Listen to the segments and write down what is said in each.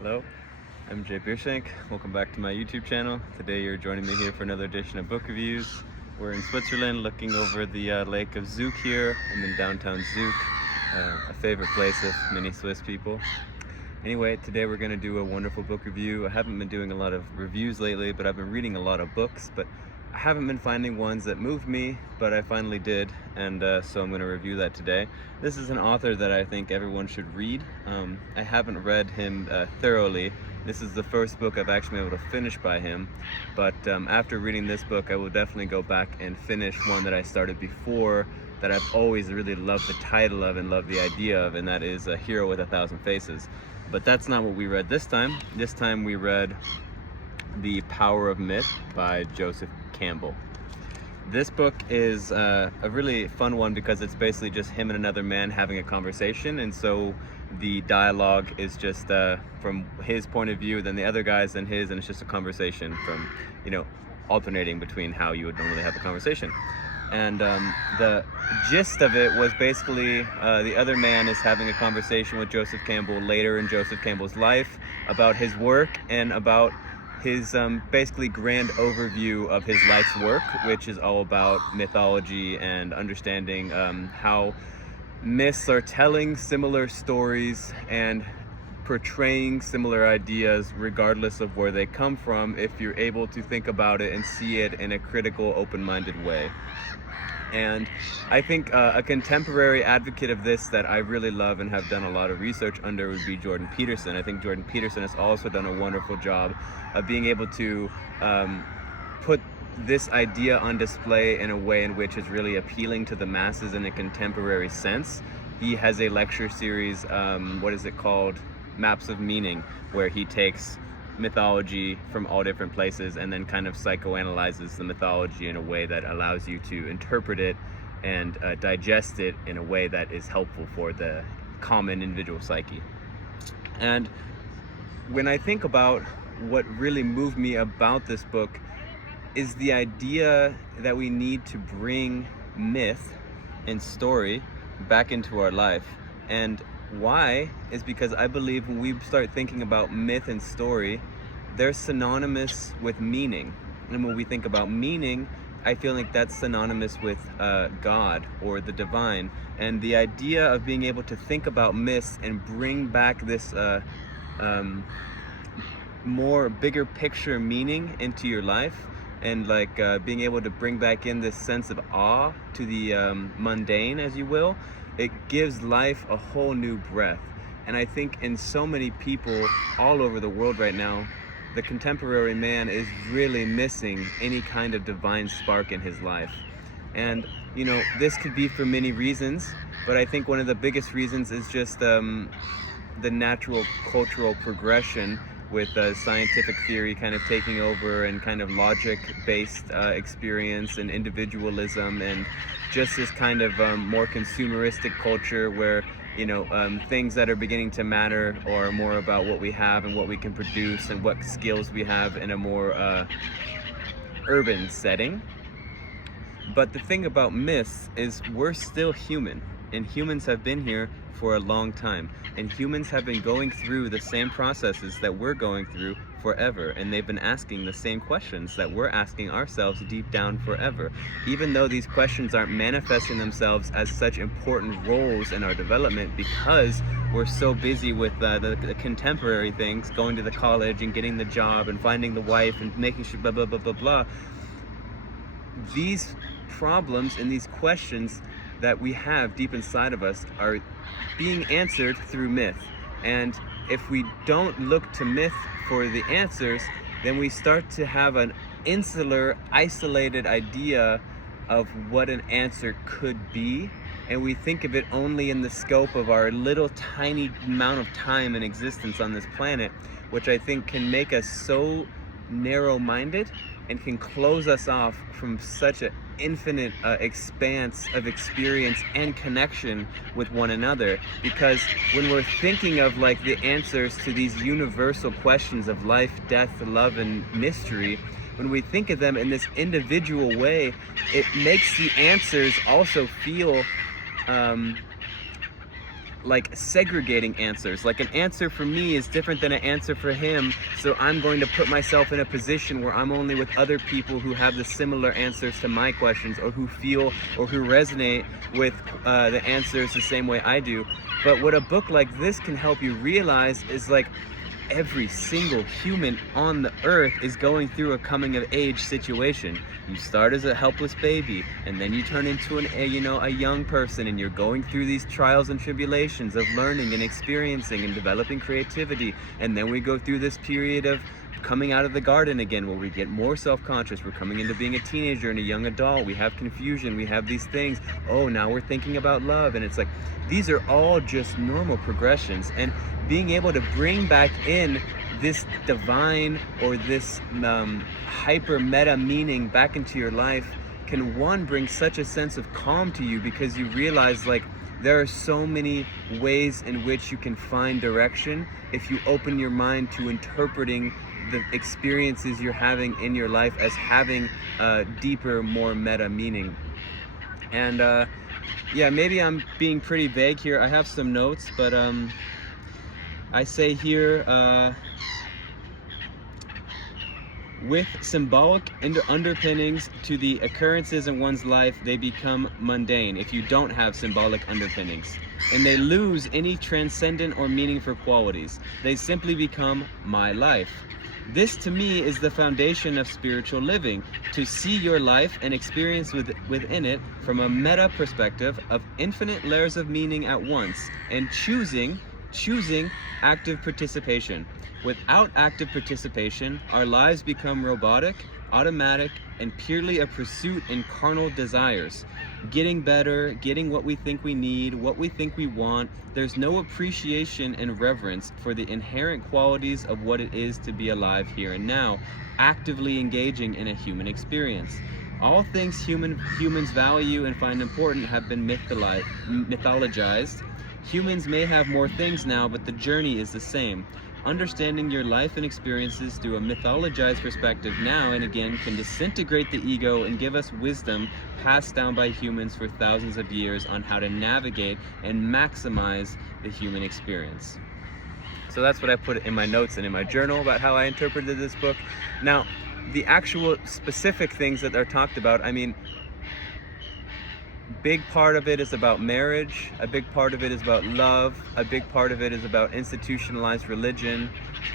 Hello, I'm Jay Beershank. Welcome back to my YouTube channel. Today you're joining me here for another edition of book reviews. We're in Switzerland looking over the lake of Zug here. I'm in downtown Zug, a favorite place of many Swiss people. Anyway, today we're going to do a wonderful book review. I haven't been doing a lot of reviews lately, but I've been reading a lot of books, but I haven't been finding ones that moved me, but I finally did, and so I'm going to review that today. This is an author that I think everyone should read. I haven't read him thoroughly. This is the first book I've actually been able to finish by him, but after reading this book, I will definitely go back and finish one that I started before that I've always really loved the title of and loved the idea of, and that is A Hero with a Thousand Faces. But that's not what we read this time. This time we read The Power of Myth by Joseph Campbell. This book is a really fun one because it's basically just him and another man having a conversation, and so the dialogue is just from his point of view, then the other guy's and his, and it's just a conversation from, alternating between how you would normally have a conversation. And the gist of it was basically the other man is having a conversation with Joseph Campbell later in Joseph Campbell's life about his work and about his basically grand overview of his life's work, which is all about mythology and understanding how myths are telling similar stories and portraying similar ideas regardless of where they come from, if you're able to think about it and see it in a critical, open-minded way. And I think a contemporary advocate of this that I really love and have done a lot of research under would be Jordan Peterson. I think Jordan Peterson has also done a wonderful job of being able to put this idea on display in a way in which is really appealing to the masses in a contemporary sense. He has a lecture series, what is it called? Maps of Meaning, where he takes mythology from all different places and then kind of psychoanalyzes the mythology in a way that allows you to interpret it and digest it in a way that is helpful for the common individual psyche. And when I think about what really moved me about this book is the idea that we need to bring myth and story back into our life. And why is because I believe when we start thinking about myth and story, they're synonymous with meaning. And when we think about meaning, I feel like that's synonymous with God or the divine. And the idea of being able to think about myths and bring back this more bigger picture meaning into your life, and being able to bring back in this sense of awe to the mundane, as you will, it gives life a whole new breath. And I think in so many people all over the world right now, the contemporary man is really missing any kind of divine spark in his life. And this could be for many reasons, but I think one of the biggest reasons is just the natural cultural progression with scientific theory kind of taking over, and kind of logic-based experience and individualism, and just this kind of more consumeristic culture where things that are beginning to matter are more about what we have and what we can produce and what skills we have in a more urban setting. But the thing about myths is we're still human, and humans have been here for a long time, and humans have been going through the same processes that we're going through forever, and they've been asking the same questions that we're asking ourselves deep down forever. Even though these questions aren't manifesting themselves as such important roles in our development because we're so busy with the contemporary things, going to the college and getting the job and finding the wife and making sure blah blah blah blah blah, these problems and these questions that we have deep inside of us are being answered through myth. And if we don't look to myth for the answers, then we start to have an insular, isolated idea of what an answer could be, and we think of it only in the scope of our little tiny amount of time and existence on this planet, which I think can make us so narrow-minded and can close us off from such an infinite expanse of experience and connection with one another. Because when we're thinking of the answers to these universal questions of life, death, love, and mystery, when we think of them in this individual way, it makes the answers also feel like segregating answers. Like an answer for me is different than an answer for him, so I'm going to put myself in a position where I'm only with other people who have the similar answers to my questions, or who feel or who resonate with the answers the same way I do. But what a book like this can help you realize is, like, every single human on the earth is going through a coming of age situation. You start as a helpless baby, and then you turn into a young person, and you're going through these trials and tribulations of learning and experiencing and developing creativity. And then we go through this period of coming out of the garden again, where we get more self-conscious. We're coming into being a teenager and a young adult. We have confusion, we have these things. Oh, now we're thinking about love. And it's like, these are all just normal progressions. And being able to bring back in this divine or this hyper meta meaning back into your life can, one, bring such a sense of calm to you, because you realize, like, there are so many ways in which you can find direction if you open your mind to interpreting the experiences you're having in your life as having a deeper, more meta meaning. And yeah, maybe I'm being pretty vague here. I have some notes, but I say here, with symbolic underpinnings to the occurrences in one's life, they become mundane if you don't have symbolic underpinnings, and they lose any transcendent or meaningful qualities. They simply become my life. This, to me, is the foundation of spiritual living, to see your life and experience within it from a meta perspective of infinite layers of meaning at once, and choosing active participation. Without active participation, our lives become robotic, automatic, and purely a pursuit in carnal desires. Getting better, getting what we think we need, what we think we want. There's no appreciation and reverence for the inherent qualities of what it is to be alive here and now, actively engaging in a human experience. All things humans value and find important have been mythologized. Humans may have more things now, but the journey is the same. Understanding your life and experiences through a mythologized perspective now and again can disintegrate the ego and give us wisdom passed down by humans for thousands of years on how to navigate and maximize the human experience. So that's what I put in my notes and in my journal about how I interpreted this book. Now, the actual specific things that are talked about, I mean, big part of it is about marriage, a big part of it is about love, a big part of it is about institutionalized religion,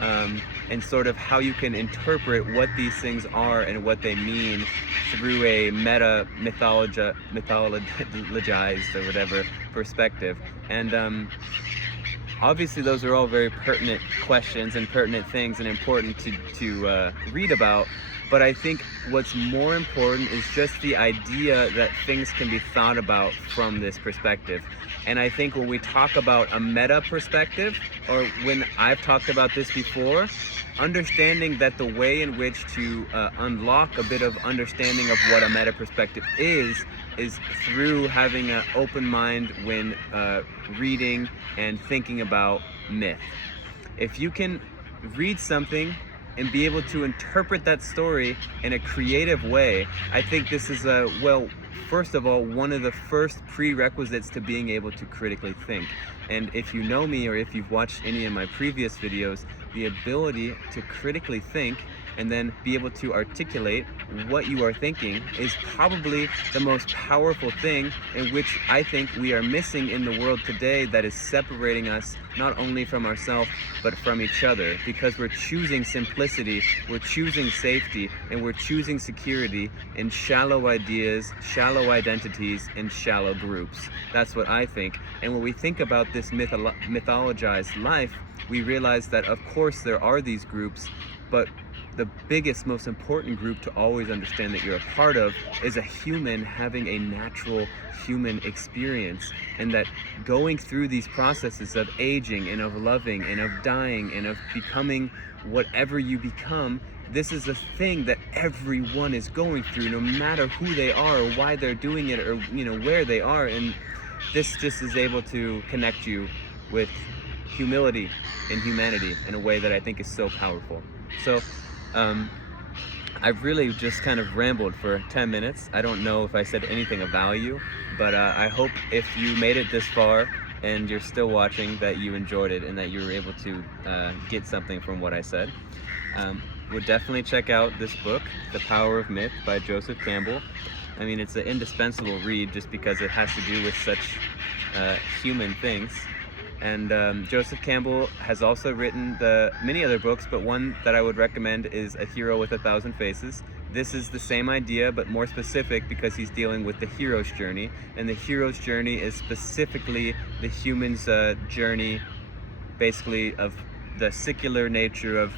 and sort of how you can interpret what these things are and what they mean through a mythologized or whatever perspective. And obviously those are all very pertinent questions and pertinent things and important to read about. But I think what's more important is just the idea that things can be thought about from this perspective. And I think when we talk about a meta perspective, or when I've talked about this before, understanding that the way in which to unlock a bit of understanding of what a meta perspective is through having an open mind when reading and thinking about myth. If you can read something and be able to interpret that story in a creative way, I think this is first of all, one of the first prerequisites to being able to critically think. And if you know me, or if you've watched any of my previous videos, the ability to critically think and then be able to articulate what you are thinking is probably the most powerful thing, in which I think we are missing in the world today, that is separating us not only from ourselves but from each other, because we're choosing simplicity, we're choosing safety, and we're choosing security in shallow ideas, shallow identities, and shallow groups. That's what I think. And when we think about this mythologized life, we realize that of course there are these groups, but the biggest, most important group to always understand that you're a part of is a human having a natural human experience, and that going through these processes of aging and of loving and of dying and of becoming whatever you become, this is a thing that everyone is going through, no matter who they are or why they're doing it, or where they are. And this just is able to connect you with humility and humanity in a way that I think is so powerful. So I've really just kind of rambled for 10 minutes. I don't know if I said anything of value, but I hope if you made it this far and you're still watching, that you enjoyed it and that you were able to get something from what I said. Would definitely check out this book, The Power of Myth by Joseph Campbell. I mean, it's an indispensable read just because it has to do with such human things. And Joseph Campbell has also written many other books, but one that I would recommend is A Hero with 1,000 Faces. This is the same idea, but more specific because he's dealing with the hero's journey. And the hero's journey is specifically the human's journey, basically, of the secular nature of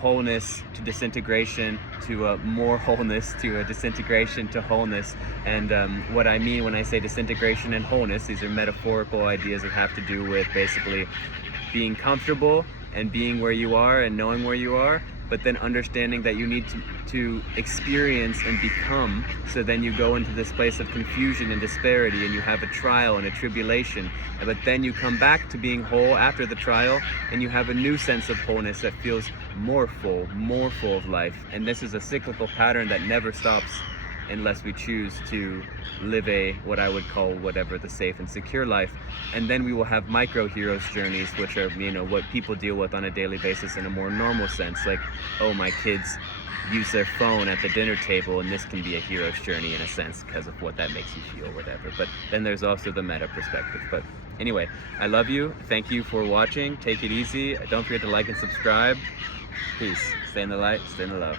wholeness to disintegration to more wholeness to a disintegration to wholeness. And what I mean when I say disintegration and wholeness, these are metaphorical ideas that have to do with basically being comfortable and being where you are and knowing where you are, but then understanding that you need to experience and become, so then you go into this place of confusion and disparity, and you have a trial and a tribulation, but then you come back to being whole after the trial, and you have a new sense of wholeness that feels more full of life. And this is a cyclical pattern that never stops unless we choose to live what I would call the safe and secure life. And then we will have micro heroes journeys, which are, what people deal with on a daily basis in a more normal sense. Like, oh, my kids use their phone at the dinner table, and this can be a hero's journey in a sense because of what that makes you feel, whatever. But then there's also the meta perspective. But anyway, I love you. Thank you for watching. Take it easy. Don't forget to like and subscribe. Peace. Stay in the light, stay in the love.